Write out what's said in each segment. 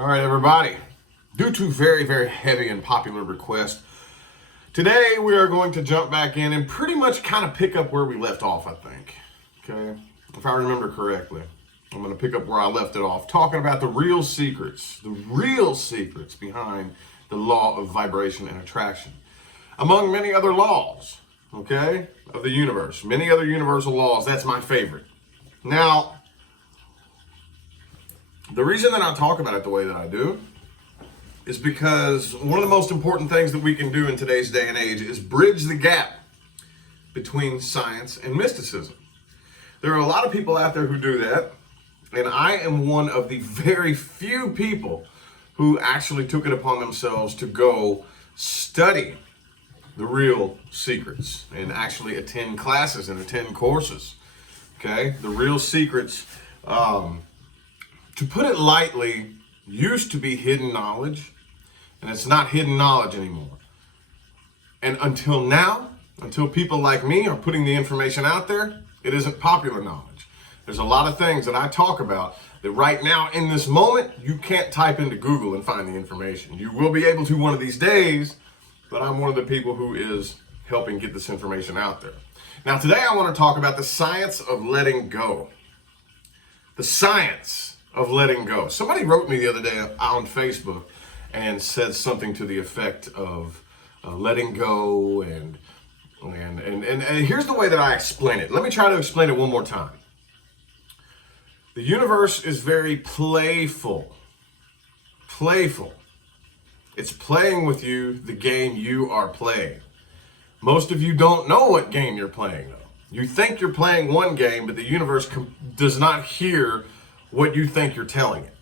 All right, everybody. Due to very, very heavy and popular request, today we are going to jump back in and pretty much kind of pick up where we left off, I think. Okay? If I remember correctly, I'm going to pick up where I left it off, talking about the real secrets behind the law of vibration and attraction. Among many other laws, okay, of the universe, many other universal laws, that's my favorite. Now, the reason that I talk about it the way that I do is because one of the most important things that we can do in today's day and age is bridge the gap between science and mysticism. There are a lot of people out there who do that, and I am one of the very few people who actually took it upon themselves to go study the real secrets and actually attend classes and attend courses. Okay, the real secrets, to put it lightly, used to be hidden knowledge, and it's not hidden knowledge anymore. And until now, until people like me are putting the information out there, it isn't popular knowledge. There's a lot of things that I talk about that right now in this moment, you can't type into Google and find the information. You will be able to one of these days, but I'm one of the people who is helping get this information out there. Now today I want to talk about the science of letting go. The science of letting go. Somebody wrote me the other day on Facebook and said something to the effect of letting go and here's the way that I explain it. Let me try to explain it one more time. The universe is very playful. Playful. It's playing with you the game you are playing. Most of you don't know what game you're playing though. You think you're playing one game, but the universe does not hear what you think you're telling it.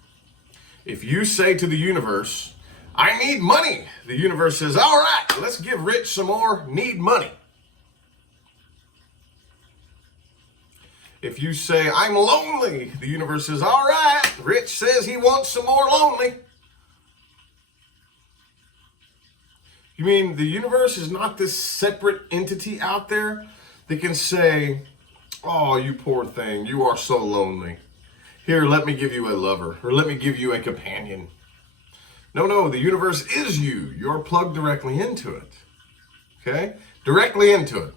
If you say to the universe, I need money, the universe says, all right, let's give Rich some more need money. If you say, I'm lonely, the universe says, all right, Rich says he wants some more lonely. You mean the universe is not this separate entity out there that can say, oh, you poor thing, you are so lonely. Here, let me give you a lover, or let me give you a companion. No, the universe is you. You're plugged directly into it. Okay? Directly into it.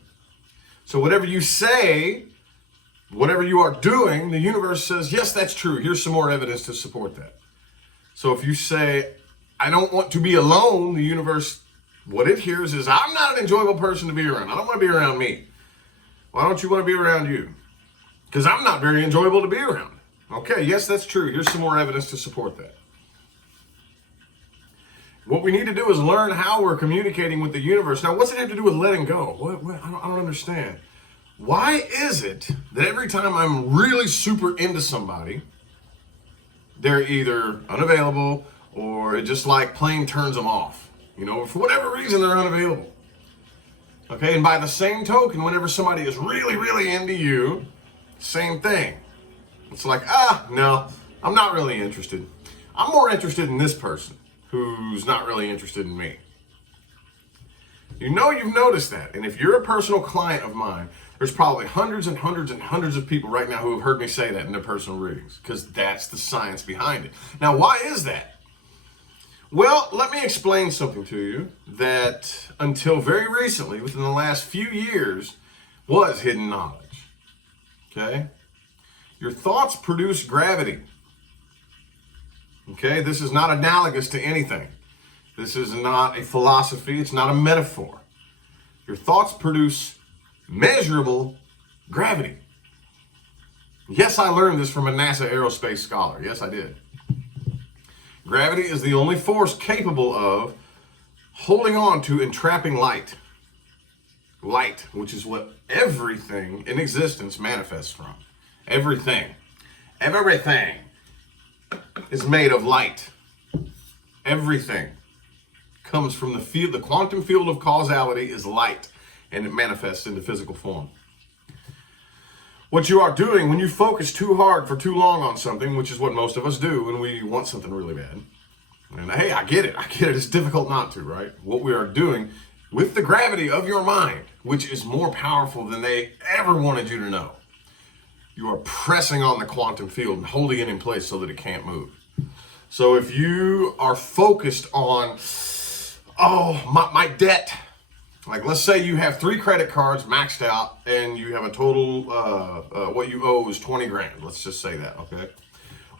So whatever you say, whatever you are doing, the universe says, yes, that's true. Here's some more evidence to support that. So if you say, I don't want to be alone, the universe, what it hears is, I'm not an enjoyable person to be around. I don't want to be around me. Why don't you want to be around you? Because I'm not very enjoyable to be around. Okay, yes, that's true. Here's some more evidence to support that. What we need to do is learn how we're communicating with the universe. Now, what's it have to do with letting go? I don't understand. Why is it that every time I'm really super into somebody, they're either unavailable or it just like plain turns them off? You know, for whatever reason, they're unavailable. Okay, and by the same token, whenever somebody is really, really into you, same thing. It's like, no, I'm not really interested. I'm more interested in this person who's not really interested in me. You know you've noticed that. And if you're a personal client of mine, there's probably hundreds and hundreds and hundreds of people right now who have heard me say that in their personal readings, because that's the science behind it. Now, why is that? Well, let me explain something to you that until very recently, within the last few years, was hidden knowledge. Okay? Your thoughts produce gravity. Okay, this is not analogous to anything. This is not a philosophy. It's not a metaphor. Your thoughts produce measurable gravity. Yes, I learned this from a NASA aerospace scholar. Yes, I did. Gravity is the only force capable of holding on to entrapping light. Light, which is what everything in existence manifests from. Everything is made of light. Everything comes from the field. The quantum field of causality is light, and it manifests into physical form. What you are doing when you focus too hard for too long on something, which is what most of us do when we want something really bad. And hey, I get it. It's difficult not to, right? What we are doing with the gravity of your mind, which is more powerful than they ever wanted you to know. You are pressing on the quantum field and holding it in place so that it can't move. So if you are focused on, oh, my debt, like let's say you have 3 credit cards maxed out and you have a total, what you owe is 20 grand. Let's just say that, okay?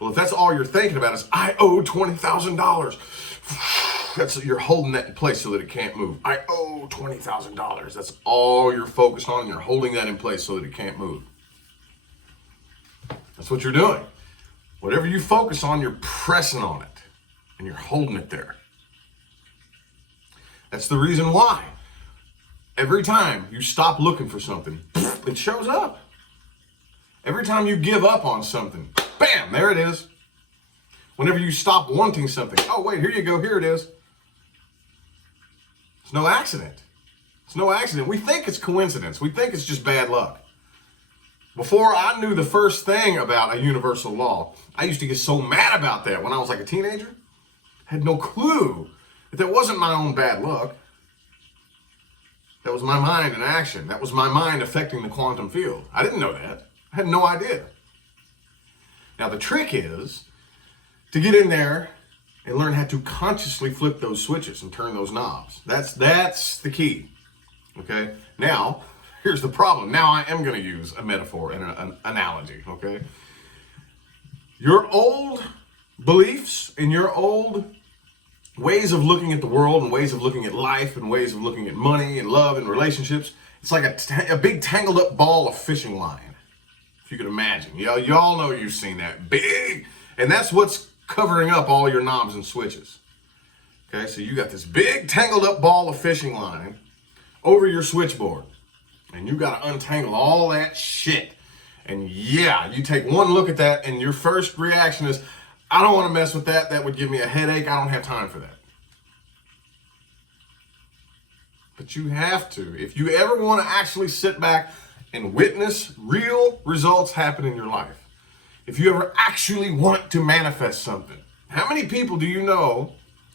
Well, if that's all you're thinking about is, I owe $20,000. You're holding that in place so that it can't move. I owe $20,000. That's all you're focused on, and you're holding that in place so that it can't move. That's what you're doing. Whatever you focus on, you're pressing on it, and you're holding it there. That's the reason why every time you stop looking for something, it shows up. Every time you give up on something, bam, there it is. Whenever you stop wanting something, oh wait, here you go, here it is. It's no accident. It's no accident. We think it's coincidence. We think it's just bad luck. Before I knew the first thing about a universal law, I used to get so mad about that when I was like a teenager. I had no clue that that wasn't my own bad luck. That was my mind in action. That was my mind affecting the quantum field. I didn't know that. I had no idea. Now the trick is to get in there and learn how to consciously flip those switches and turn those knobs. That's the key. Okay? Now, here's the problem. Now I am going to use a metaphor and an analogy, okay? Your old beliefs and your old ways of looking at the world and ways of looking at life and ways of looking at money and love and relationships, it's like a big tangled up ball of fishing line, if you could imagine. Y'all know you've seen that. Big, and that's what's covering up all your knobs and switches. Okay, so you got this big tangled up ball of fishing line over your switchboard. And you got to untangle all that shit. And yeah, you take one look at that and your first reaction is, I don't want to mess with that. That would give me a headache. I don't have time for that. But you have to. If you ever want to actually sit back and witness real results happen in your life, if you ever actually want to manifest something, how many people do you know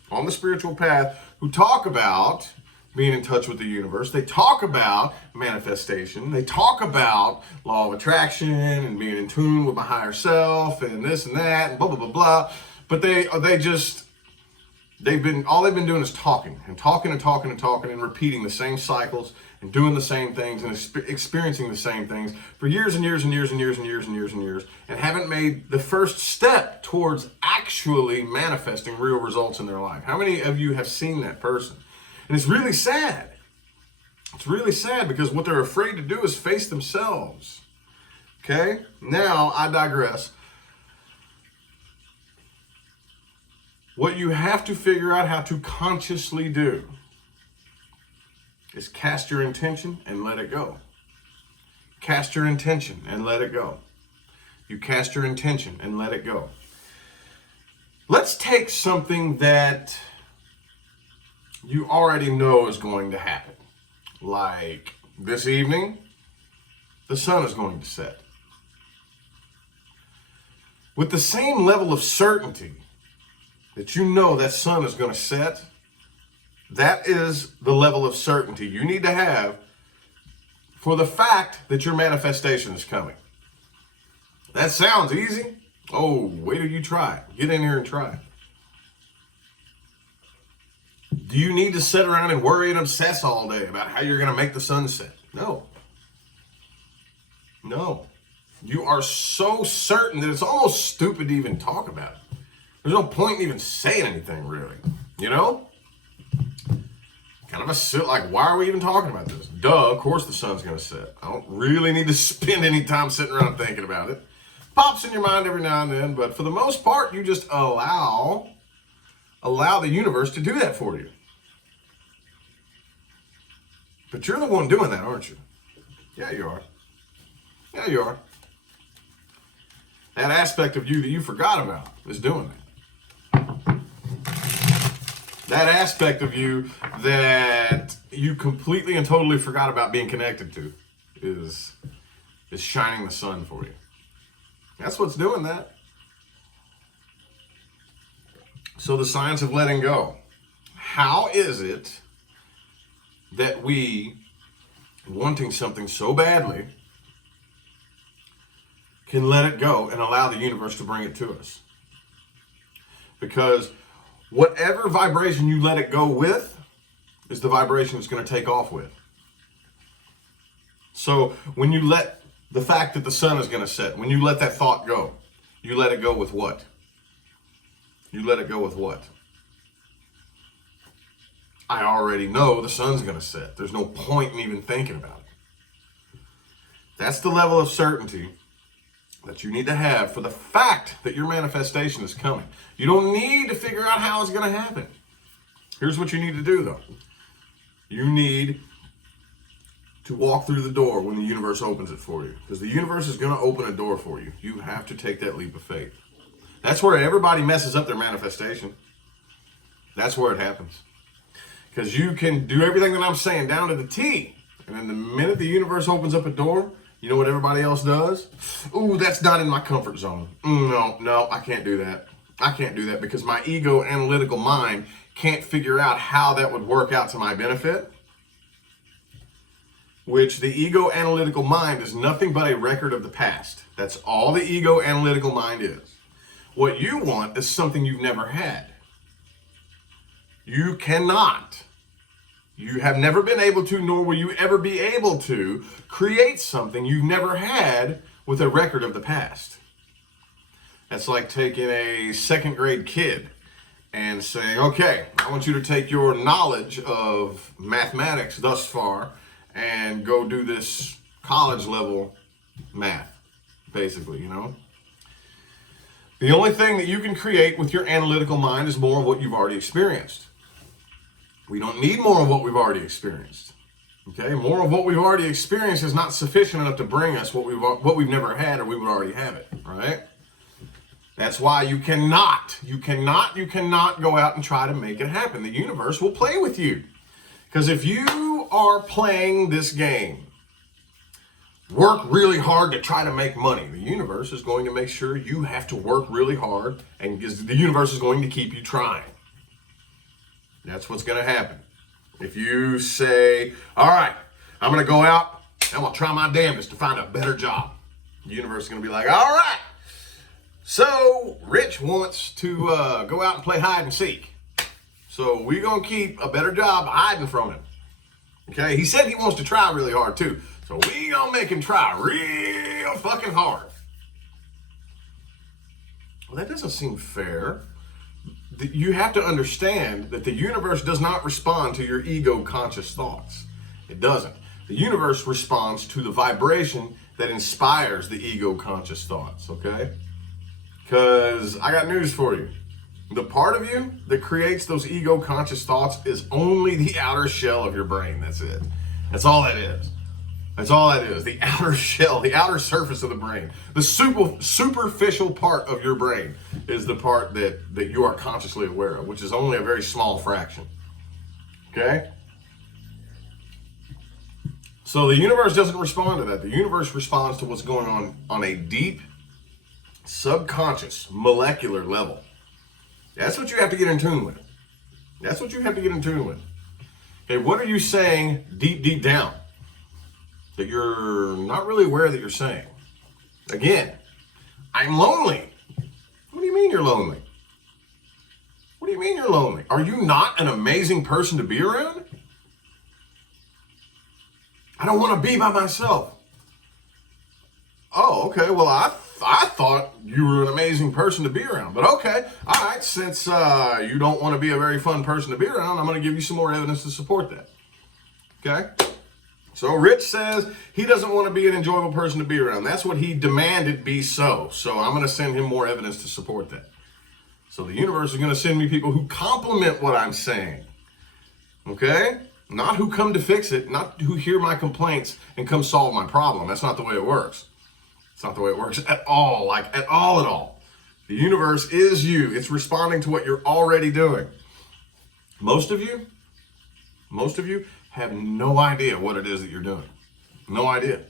on the spiritual path who talk about being in touch with the universe? They talk about manifestation. They talk about law of attraction and being in tune with my higher self and this and that and blah, blah, blah, blah. But all they've been doing is talking and talking and talking and talking and repeating the same cycles and doing the same things and experiencing the same things for years and years and years and years and years and years and years, and haven't made the first step towards actually manifesting real results in their life. How many of you have seen that person? And it's really sad. It's really sad because what they're afraid to do is face themselves. Okay? Now, I digress. What you have to figure out how to consciously do is cast your intention and let it go. Cast your intention and let it go. You cast your intention and let it go. Let's take something that you already know is going to happen. Like this evening, the sun is going to set. With the same level of certainty that you know that sun is going to set, that is the level of certainty you need to have for the fact that your manifestation is coming. That sounds easy. Oh, wait till you try it. Get in here and try it. Do you need to sit around and worry and obsess all day about how you're going to make the sun set? No. No. You are so certain that it's almost stupid to even talk about it. There's no point in even saying anything, really. You know? Kind of like, why are we even talking about this? Duh, of course the sun's going to set. I don't really need to spend any time sitting around thinking about it. Pops in your mind every now and then, but for the most part, you just allow the universe to do that for you. But you're the one doing that, aren't you? Yeah, you are. Yeah, you are. That aspect of you that you forgot about is doing that. That aspect of you that you completely and totally forgot about being connected to is shining the sun for you. That's what's doing that. So the science of letting go. How is it that we, wanting something so badly, can let it go and allow the universe to bring it to us? Because whatever vibration you let it go with is the vibration it's going to take off with. So when you let the fact that the sun is going to set, when you let that thought go, you let it go with what? You let it go with what? I already know the sun's going to set. There's no point in even thinking about it. That's the level of certainty that you need to have for the fact that your manifestation is coming. You don't need to figure out how it's going to happen. Here's what you need to do, though. You need to walk through the door when the universe opens it for you. Because the universe is going to open a door for you. You have to take that leap of faith. That's where everybody messes up their manifestation. That's where it happens. Because you can do everything that I'm saying down to the T. And then the minute the universe opens up a door, you know what everybody else does? Ooh, that's not in my comfort zone. No, I can't do that. I can't do that because my ego analytical mind can't figure out how that would work out to my benefit. Which the ego analytical mind is nothing but a record of the past. That's all the ego analytical mind is. What you want is something you've never had. You cannot. You have never been able to, nor will you ever be able to, create something you've never had with a record of the past. That's like taking a second grade kid and saying, okay, I want you to take your knowledge of mathematics thus far and go do this college level math, basically, you know? The only thing that you can create with your analytical mind is more of what you've already experienced. We don't need more of what we've already experienced. Okay, more of what we've already experienced is not sufficient enough to bring us what we've never had, or we would already have it. Right? That's why you cannot go out and try to make it happen. The universe will play with you, because if you are playing this game, work really hard to try to make money, the universe is going to make sure you have to work really hard, and the universe is going to keep you trying. That's what's going to happen. If you say, all right, I'm going to go out, I'm going to try my damnedest to find a better job. The universe is going to be like, all right, so Rich wants to go out and play hide and seek. So we're going to keep a better job hiding from him. Okay, he said he wants to try really hard too. So we going to make him try real fucking hard. Well, that doesn't seem fair. You have to understand that the universe does not respond to your ego conscious thoughts. It doesn't. The universe responds to the vibration that inspires the ego conscious thoughts, okay? Because I got news for you. The part of you that creates those ego conscious thoughts is only the outer shell of your brain. That's it. That's all that is. That's all that is. The outer shell, the outer surface of the brain. The superficial part of your brain is the part that you are consciously aware of, which is only a very small fraction. Okay? So the universe doesn't respond to that. The universe responds to what's going on a deep, subconscious, molecular level. That's what you have to get in tune with. That's what you have to get in tune with. Okay, what are you saying deep down that you're not really aware that you're saying? Again, I'm lonely. What do you mean you're lonely? What do you mean you're lonely? Are you not an amazing person to be around? I don't want to be by myself. Oh, okay. Well, I thought you were an amazing person to be around. But okay. All right. Since you don't want to be a very fun person to be around, I'm going to give you some more evidence to support that. Okay? So Rich says he doesn't want to be an enjoyable person to be around. That's what he demanded be so. So I'm going to send him more evidence to support that. So the universe is going to send me people who complement what I'm saying. Okay? Not who come to fix it, not who hear my complaints and come solve my problem. That's not the way it works. It's not the way it works at all, like at all. The universe is you. It's responding to what you're already doing. Most of you have no idea what it is that you're doing. No idea.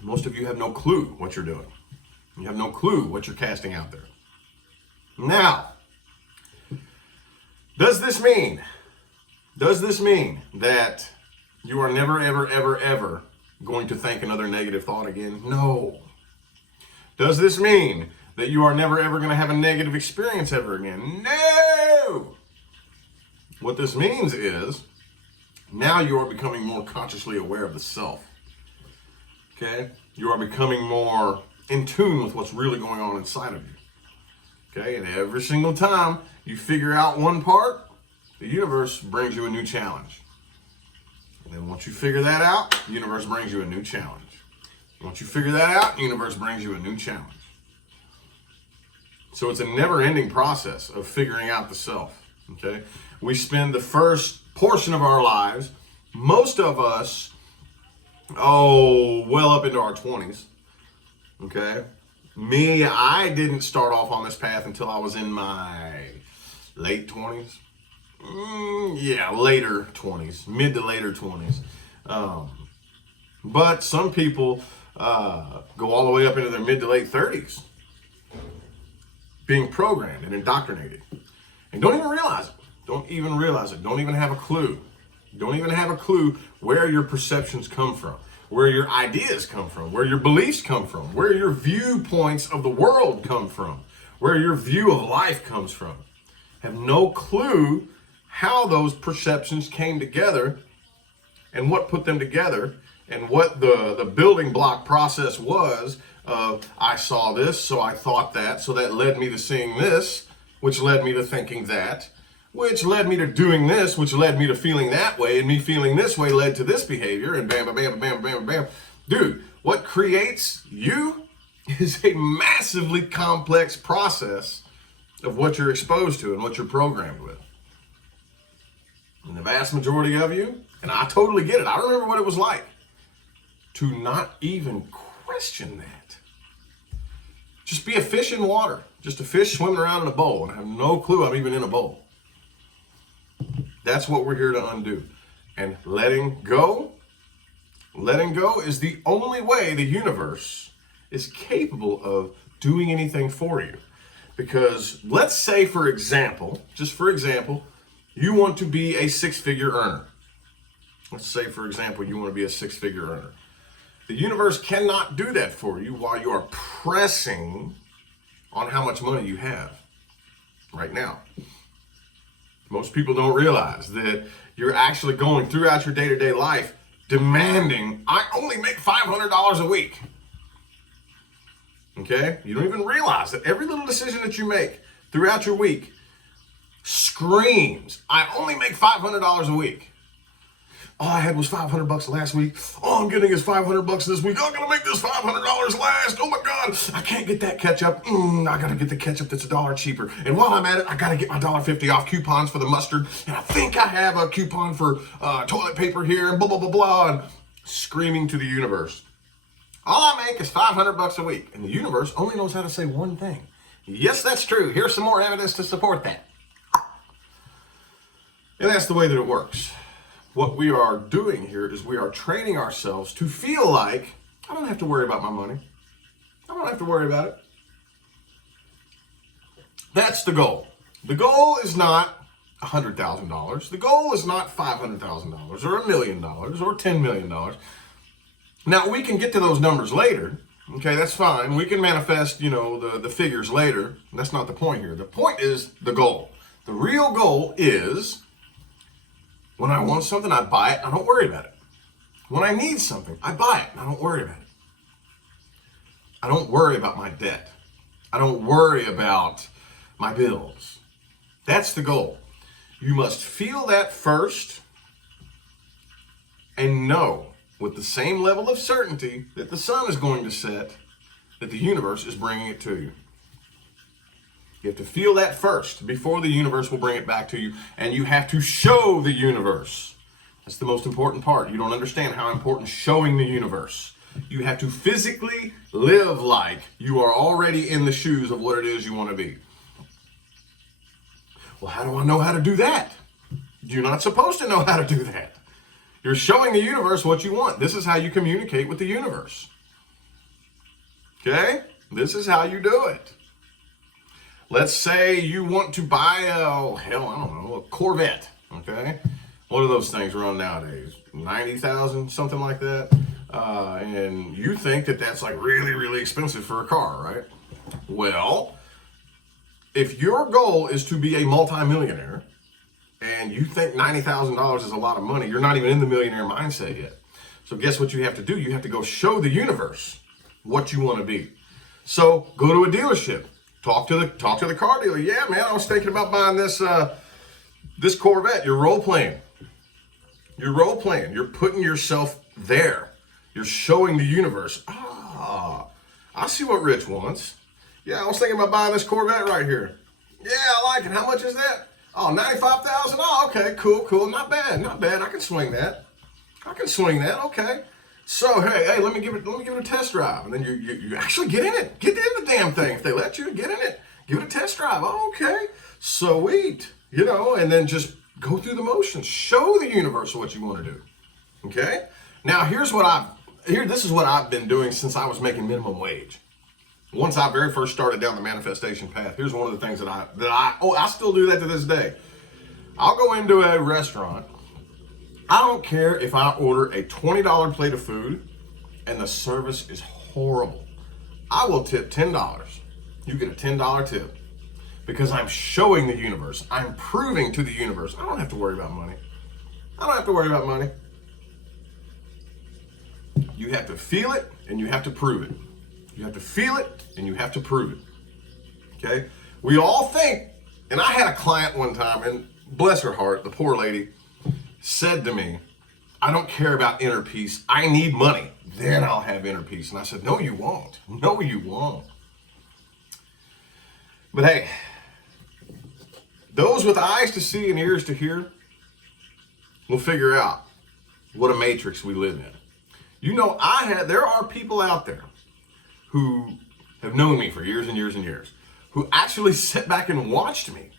Most of you have no clue what you're doing. You have no clue what you're casting out there. Now, does this mean that you are never, ever going to think another negative thought again? No. Does this mean that you are never ever going to have a negative experience ever again. No! What this means is now you are becoming more consciously aware of the self. Okay? You are becoming more in tune with what's really going on inside of you. Okay? And every single time you figure out one part, the universe brings you a new challenge. And then once you figure that out, the universe brings you a new challenge. Once you figure that out, the universe brings you a new challenge. So it's a never-ending process of figuring out the self. Okay? We spend the first portion of our lives, most of us, well up into our 20s. Okay? Me, I didn't start off on this path until I was in my late 20s. Later 20s, mid to later 20s. But some people go all the way up into their mid to late 30s, being programmed and indoctrinated, and don't even realize it. Don't even realize it. Don't even have a clue. Don't even have a clue where your perceptions come from, where your ideas come from, where your beliefs come from, where your viewpoints of the world come from, where your view of life comes from. Have no clue how those perceptions came together and what put them together and what the building block process was of I saw this, so I thought that, so that led me to seeing this, which led me to thinking that, which led me to doing this, which led me to feeling that way, and me feeling this way led to this behavior, and bam, bam, bam, bam, bam, bam. Dude, what creates you is a massively complex process of what you're exposed to and what you're programmed with. And the vast majority of you, and I totally get it, I remember what it was like to not even question that. Just be a fish in water, just a fish swimming around in a bowl, and I have no clue I'm even in a bowl. That's what we're here to undo. And letting go is the only way the universe is capable of doing anything for you. Because let's say, for example, you want to be a six-figure earner. Let's say, for example, you want to be a six-figure earner. The universe cannot do that for you while you are pressing on how much money you have right now. Most people don't realize that you're actually going throughout your day-to-day life demanding, I only make $500 a week. Okay? You don't even realize that every little decision that you make throughout your week screams, I only make $500 a week. All I had was $500 last week. All I'm getting is $500 this week. I'm gonna make this $500 last. Oh my God, I can't get that ketchup. I gotta get the ketchup that's $1 cheaper. And while I'm at it, I gotta get my $1.50 off coupons for the mustard. And I think I have a coupon for toilet paper here, and blah, blah, blah, blah. And screaming to the universe. All I make is $500 a week. And the universe only knows how to say one thing. Yes, that's true. Here's some more evidence to support that. And that's the way that it works. What we are doing here is we are training ourselves to feel like, I don't have to worry about my money. I don't have to worry about it. That's the goal. The goal is not $100,000. The goal is not $500,000 or $1 million or $10 million. Now, we can get to those numbers later. Okay, that's fine. We can manifest, the figures later. That's not the point here. The point is the goal. The real goal is, when I want something, I buy it, and I don't worry about it. When I need something, I buy it, and I don't worry about it. I don't worry about my debt. I don't worry about my bills. That's the goal. You must feel that first and know with the same level of certainty that the sun is going to set, that the universe is bringing it to you. You have to feel that first before the universe will bring it back to you, and you have to show the universe. That's the most important part. You don't understand how important showing the universe. You have to physically live like you are already in the shoes of what it is you want to be. Well, how do I know how to do that? You're not supposed to know how to do that. You're showing the universe what you want. This is how you communicate with the universe. Okay? This is how you do it. Let's say you want to buy a Corvette, okay? What do those things run nowadays? 90,000, something like that? And you think that that's like really, really expensive for a car, right? Well, if your goal is to be a multimillionaire and you think $90,000 is a lot of money, you're not even in the millionaire mindset yet. So guess what you have to do? You have to go show the universe what you want to be. So go to a dealership, talk to the car dealer. Yeah, man, I was thinking about buying this Corvette. You're role playing. You're putting yourself there. You're showing the universe. I see what Rich wants. Yeah, I was thinking about buying this Corvette right here. Yeah, I like it. How much is that? Oh, $95,000. Oh, okay, cool. Not bad. I can swing that. Okay. So hey, let me give it a test drive, and then you actually get in it. Get in the damn thing if they let you. Get in it. Give it a test drive. Oh, okay, sweet. And then just go through the motions. Show the universe what you want to do. Okay. Now this is what I've been doing since I was making minimum wage. Once I very first started down the manifestation path, here's one of the things that I still do that to this day. I'll go into a restaurant. I don't care if I order a $20 plate of food and the service is horrible. I will tip $10. You get a $10 tip because I'm showing the universe. I'm proving to the universe. I don't have to worry about money. You have to feel it and you have to prove it. Okay? We all think, and I had a client one time, and bless her heart, the poor lady said to me, I don't care about inner peace. I need money. Then I'll have inner peace. And I said, no, you won't. But hey, those with eyes to see and ears to hear will figure out what a matrix we live in. There are people out there who have known me for years and years and years, who actually sat back and watched me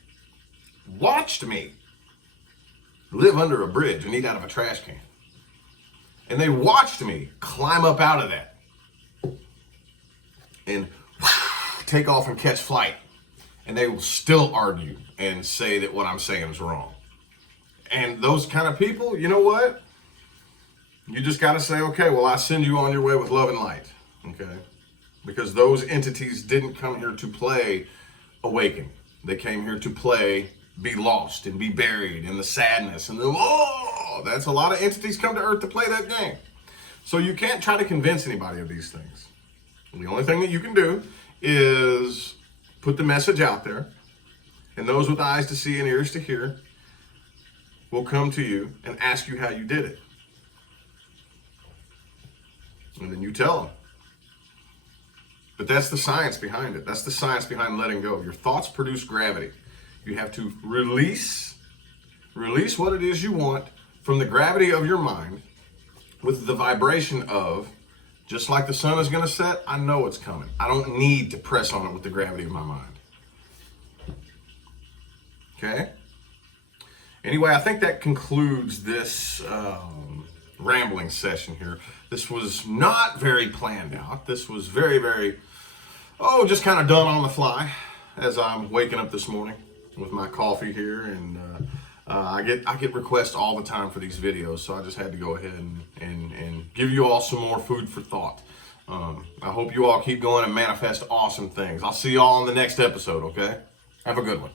live under a bridge and eat out of a trash can. And they watched me climb up out of that and take off and catch flight. And they will still argue and say that what I'm saying is wrong. And those kind of people, you know what? You just got to say, okay, well, I send you on your way with love and light. Okay? Because those entities didn't come here to play awaken. They came here to play be lost and be buried in the sadness and that's a lot of entities come to earth to play that game. So you can't try to convince anybody of these things. The only thing that you can do is put the message out there, and those with eyes to see and ears to hear will come to you and ask you how you did it. And then you tell them. But that's the science behind it. That's the science behind letting go. Your thoughts produce gravity. You have to release what it is you want from the gravity of your mind with the vibration of, just like the sun is going to set, I know it's coming. I don't need to press on it with the gravity of my mind. Okay? Anyway, I think that concludes this rambling session here. This was not very planned out. This was very, very, just kind of done on the fly as I'm waking up this morning with my coffee here, and I get requests all the time for these videos, so I just had to go ahead and give you all some more food for thought. I hope you all keep going and manifest awesome things. I'll see you all in the next episode, okay? Have a good one.